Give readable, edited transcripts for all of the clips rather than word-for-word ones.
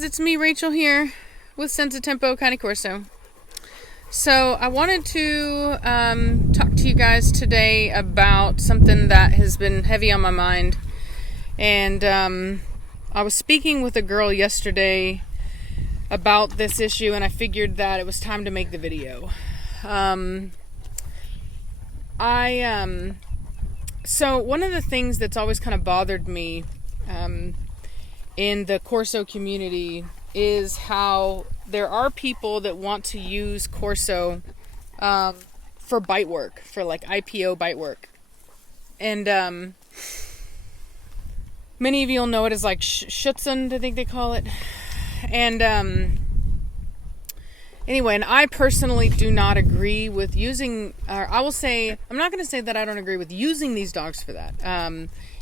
guys, it's me, Rachel, here with Senza Tempo Cane Corso. So I wanted to talk to you guys today about something that has been heavy on my mind. And I was speaking with a girl yesterday about this issue, and I figured that it was time to make the video. So one of the things that's always kind of bothered me in the Corso community is how there are people that want to use Corso for bite work, for like IPO bite work. And many of you will know it as like Schutzen, I think they call it. And anyway, and I personally do not agree with using, I will say, I'm not going to say that I don't agree with using these dogs for that.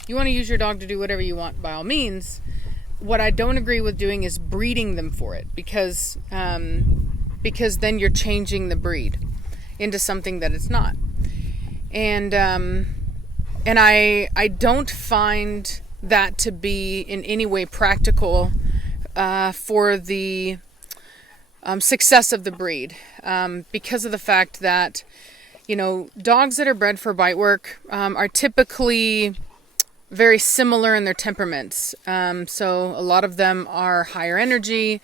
You want to use your dog to do whatever you want, by all means. What I don't agree with doing is breeding them for it, because then you're changing the breed into something that it's not. And I don't find that to be in any way practical for the success of the breed, because of the fact that, you know, dogs that are bred for bite work are typically very similar in their temperaments. So a lot of them are higher energy,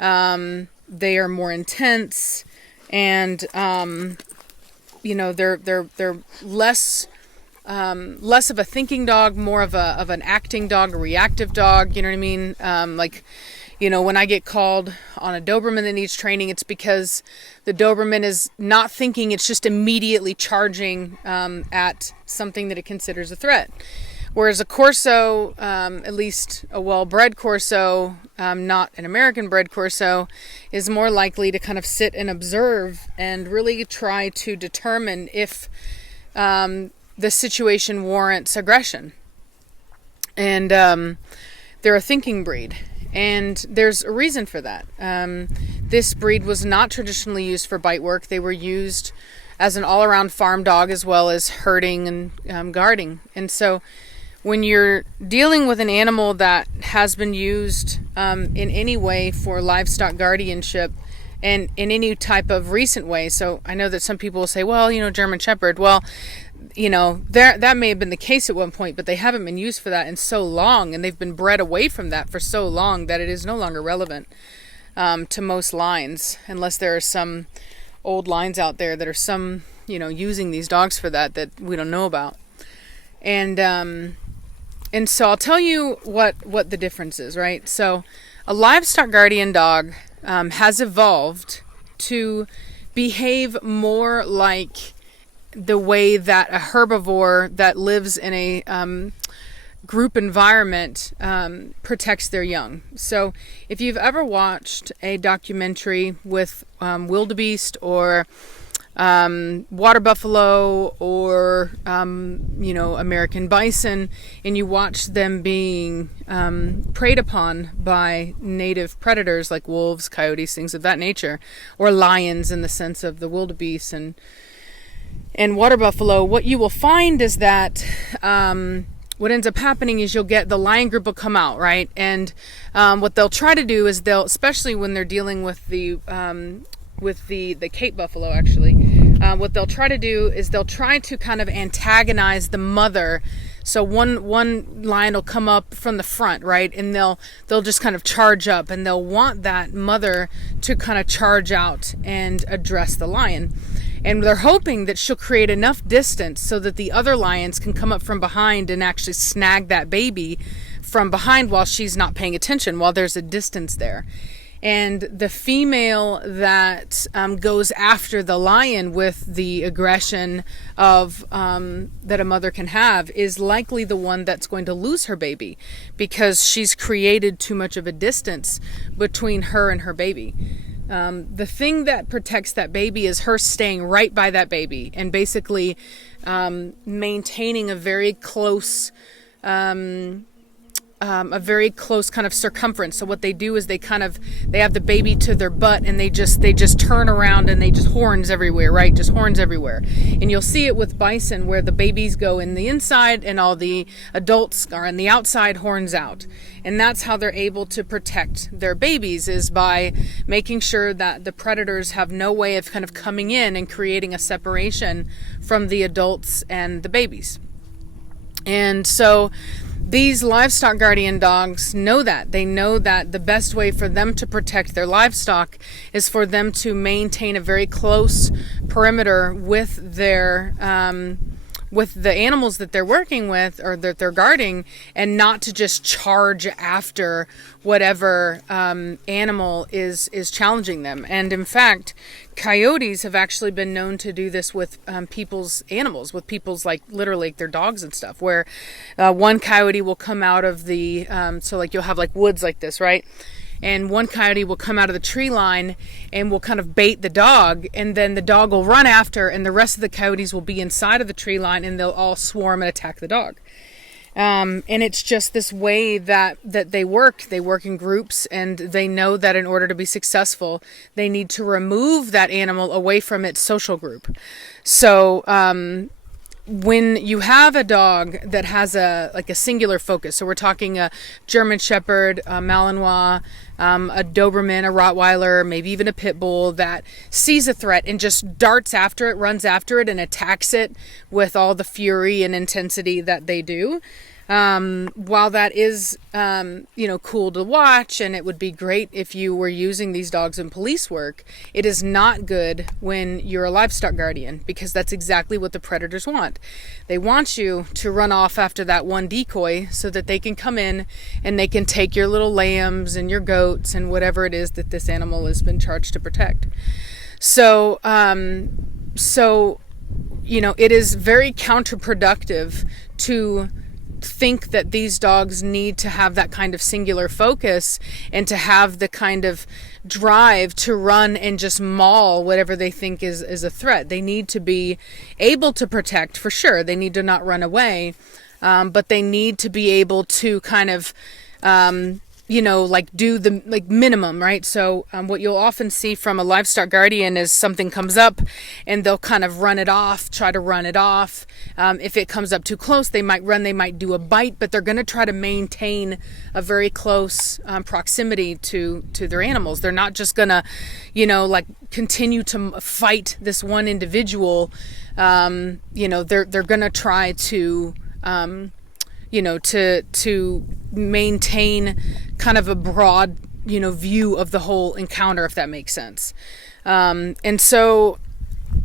they are more intense, and you know, they're less of a thinking dog, more of an acting dog, a reactive dog. You know what I mean? Like, you know, when I get called on a Doberman that needs training, it's because the Doberman is not thinking; it's just immediately charging at something that it considers a threat. Whereas a Corso, at least a well-bred Corso, not an American-bred Corso, is more likely to kind of sit and observe and really try to determine if the situation warrants aggression. And they're a thinking breed. And there's a reason for that. This breed was not traditionally used for bite work. They were used as an all-around farm dog as well as herding and guarding. And so when you're dealing with an animal that has been used in any way for livestock guardianship and in any type of recent way, so I know that some people will say, well, you know, German Shepherd, well, you know, that may have been the case at one point, but they haven't been used for that in so long, and they've been bred away from that for so long that it is no longer relevant to most lines, unless there are some old lines out there that are using these dogs for that we don't know about. And so I'll tell you what the difference is, right? So a livestock guardian dog has evolved to behave more like the way that a herbivore that lives in a group environment protects their young. So if you've ever watched a documentary with wildebeest or water buffalo or American bison, and you watch them being preyed upon by native predators like wolves, coyotes, things of that nature, or lions in the sense of the wildebeest and water buffalo, what you will find is that what ends up happening is you'll get the lion group will come out, right? And what they'll try to do is especially when they're dealing with the Cape buffalo, actually, what they'll try to do is they'll try to kind of antagonize the mother. So one lion will come up from the front, right, and they'll just kind of charge up, and they'll want that mother to kind of charge out and address the lion. And they're hoping that she'll create enough distance so that the other lions can come up from behind and actually snag that baby from behind while she's not paying attention, while there's a distance there. And the female that goes after the lion with the aggression of that a mother can have is likely the one that's going to lose her baby, because she's created too much of a distance between her and her baby. The thing that protects that baby is her staying right by that baby and basically maintaining a very close a very close kind of circumference. So what they do is they have the baby to their butt, and they just turn around, and they just horns everywhere, right? Just horns everywhere. And you'll see it with bison, where the babies go in the inside and all the adults are on the outside, horns out. And that's how they're able to protect their babies, is by making sure that the predators have no way of kind of coming in and creating a separation from the adults and the babies. And so these livestock guardian dogs know that. They know that the best way for them to protect their livestock is for them to maintain a very close perimeter with their with the animals that they're working with or that they're guarding, and not to just charge after whatever animal is challenging them. And in fact, coyotes have actually been known to do this with people's animals, with people's, like, literally their dogs and stuff, where one coyote will come out of the so like you'll have like woods like this, right? And one coyote will come out of the tree line and will kind of bait the dog, and then the dog will run after, and the rest of the coyotes will be inside of the tree line, and they'll all swarm and attack the dog. And it's just this way that they work. They work in groups, and they know that in order to be successful, they need to remove that animal away from its social group. So when you have a dog that has a singular focus, so we're talking a German Shepherd, a Malinois, a Doberman, a Rottweiler, maybe even a Pit Bull, that sees a threat and just darts after it, runs after it, and attacks it with all the fury and intensity that they do. While that is, cool to watch, and it would be great if you were using these dogs in police work, it is not good when you're a livestock guardian, because that's exactly what the predators want. They want you to run off after that one decoy so that they can come in and they can take your little lambs and your goats and whatever it is that this animal has been charged to protect. So it is very counterproductive to think that these dogs need to have that kind of singular focus and to have the kind of drive to run and just maul whatever they think is a threat. They need to be able to protect, for sure. They need to not run away, but they need to be able to kind of do the minimum, right? So what you'll often see from a livestock guardian is something comes up and they'll kind of try to run it off. If it comes up too close, they might run, they might do a bite, but they're going to try to maintain a very close proximity to their animals. They're not just going to, continue to fight this one individual. They're going to try to to maintain kind of a broad, view of the whole encounter, if that makes sense. And so,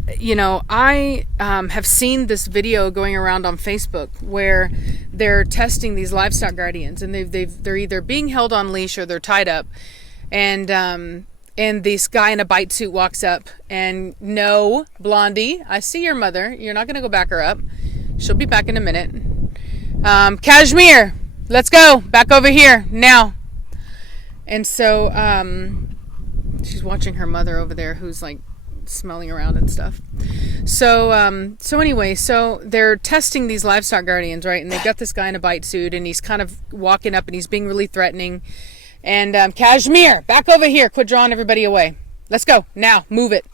I have seen this video going around on Facebook where they're testing these livestock guardians, and they're either being held on leash or they're tied up, and this guy in a bite suit walks up, and no, Blondie, I see your mother. You're not going to go back her up. She'll be back in a minute. Kashmir, let's go back over here now. And so she's watching her mother over there, who's like smelling around and stuff. So anyway, so they're testing these livestock guardians, right? And they've got this guy in a bite suit, and he's kind of walking up and he's being really threatening. And Kashmir, back over here, quit drawing everybody away. Let's go now, move it.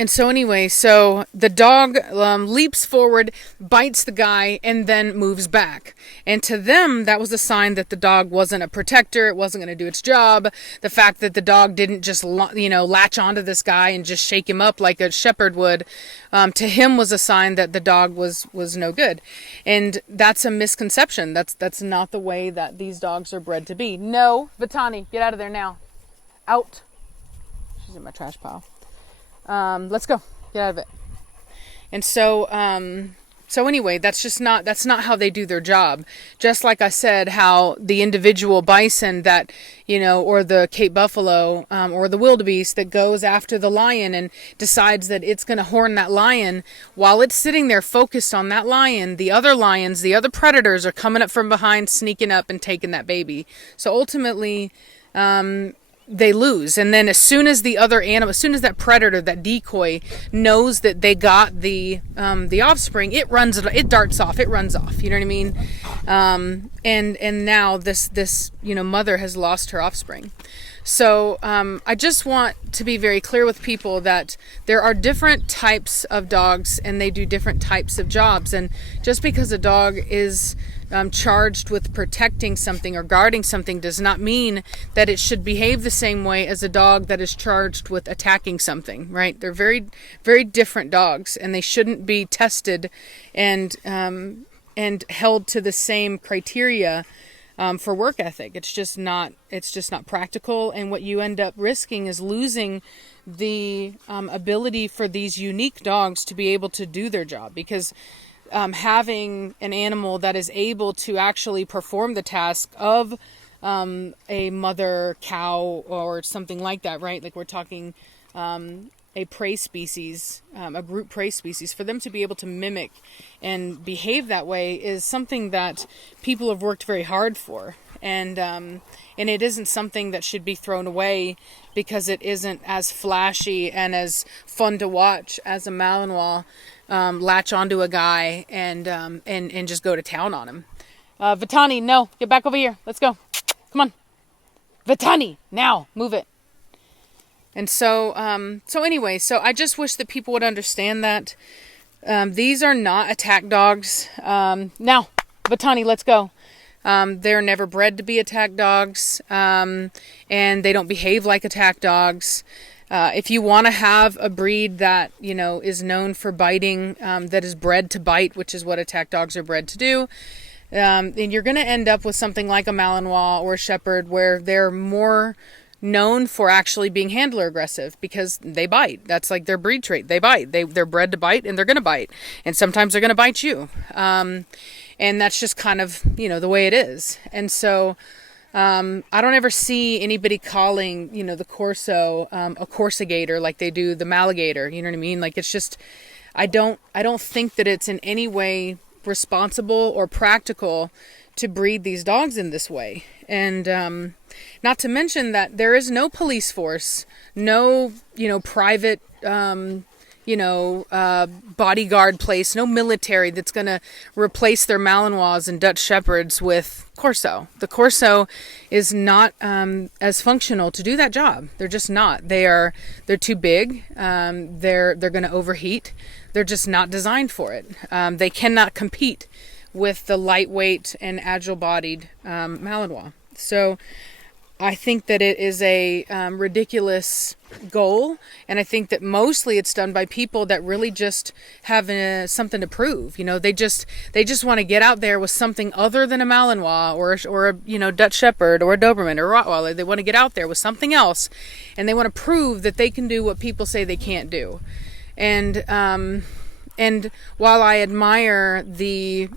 And so anyway, so the dog leaps forward, bites the guy, and then moves back. And to them, that was a sign that the dog wasn't a protector. It wasn't going to do its job. The fact that the dog didn't just, latch onto this guy and just shake him up like a shepherd would, to him was a sign that the dog was no good. And that's a misconception. That's not the way that these dogs are bred to be. No, Vitani, get out of there now. Out. She's in my trash pile. Let's go. Get out of it. And so anyway, that's not how they do their job. Just like I said, how the individual bison that, or the Cape buffalo, or the wildebeest that goes after the lion and decides that it's going to horn that lion, while it's sitting there focused on that lion, the other lions, the other predators are coming up from behind, sneaking up and taking that baby. So ultimately, they lose. And then as soon as the other animal, as soon as that predator, that decoy, knows that they got the offspring, it darts off, it runs off. You know what I mean? And now this mother has lost her offspring. So I just want to be very clear with people that there are different types of dogs and they do different types of jobs. And just because a dog is charged with protecting something or guarding something does not mean that it should behave the same way as a dog that is charged with attacking something, right? They're very, very different dogs, and they shouldn't be tested and held to the same criteria for work ethic. It's just not practical, and what you end up risking is losing the ability for these unique dogs to be able to do their job, because having an animal that is able to actually perform the task of a mother cow or something like that, right? Like we're talking a prey species, a group prey species, for them to be able to mimic and behave that way is something that people have worked very hard for. And it isn't something that should be thrown away because it isn't as flashy and as fun to watch as a Malinois latch onto a guy and just go to town on him. Vitani, no, get back over here. Let's go. Come on. Vitani, now, move it. And so anyway, so I just wish that people would understand that these are not attack dogs. Now, Vitani, let's go. They're never bred to be attack dogs, and they don't behave like attack dogs. If you want to have a breed that, is known for biting, that is bred to bite, which is what attack dogs are bred to do, then you're going to end up with something like a Malinois or a Shepherd, where they're more known for actually being handler aggressive because they bite. That's like their breed trait. They bite. They're bred to bite, and they're going to bite. And sometimes they're going to bite you. And that's just kind of, the way it is. And so I don't ever see anybody calling, the Corso a Corsigator like they do the Maligator. You know what I mean? Like, it's just, I don't think that it's in any way responsible or practical to breed these dogs in this way. And not to mention that there is no police force, no, private, bodyguard place, no military that's going to replace their Malinois and Dutch Shepherds with Corso. The Corso is not as functional to do that job. They're just not. They're too big. They're going to overheat. They're just not designed for it. They cannot compete with the lightweight and agile-bodied Malinois. So I think that it is a ridiculous goal, and I think that mostly it's done by people that really just have something to prove. They just want to get out there with something other than a Malinois or a Dutch Shepherd or a Doberman or a Rottweiler. They want to get out there with something else, and they want to prove that they can do what people say they can't do. And while I admire the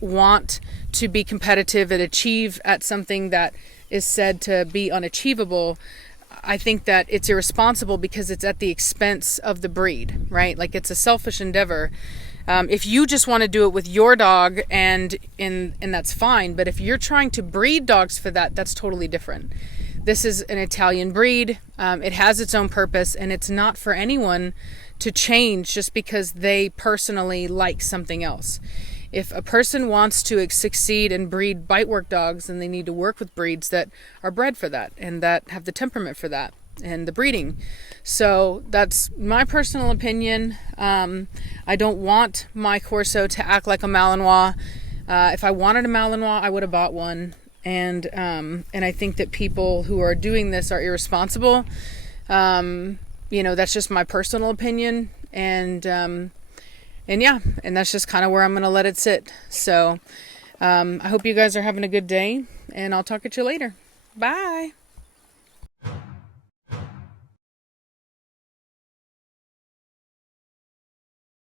want to be competitive and achieve at something that is said to be unachievable, I think that it's irresponsible because it's at the expense of the breed, right? Like, it's a selfish endeavor. If you just want to do it with your dog, and that's fine. But if you're trying to breed dogs for that, that's totally different. This is an Italian breed. It has its own purpose, and it's not for anyone to change just because they personally like something else. If a person wants to succeed and breed bite work dogs, then they need to work with breeds that are bred for that and that have the temperament for that and the breeding. So that's my personal opinion. I don't want my Corso to act like a Malinois. If I wanted a Malinois, I would have bought one. And I think that people who are doing this are irresponsible. That's just my personal opinion. And that's just kind of where I'm going to let it sit. So I hope you guys are having a good day, and I'll talk at you later. Bye.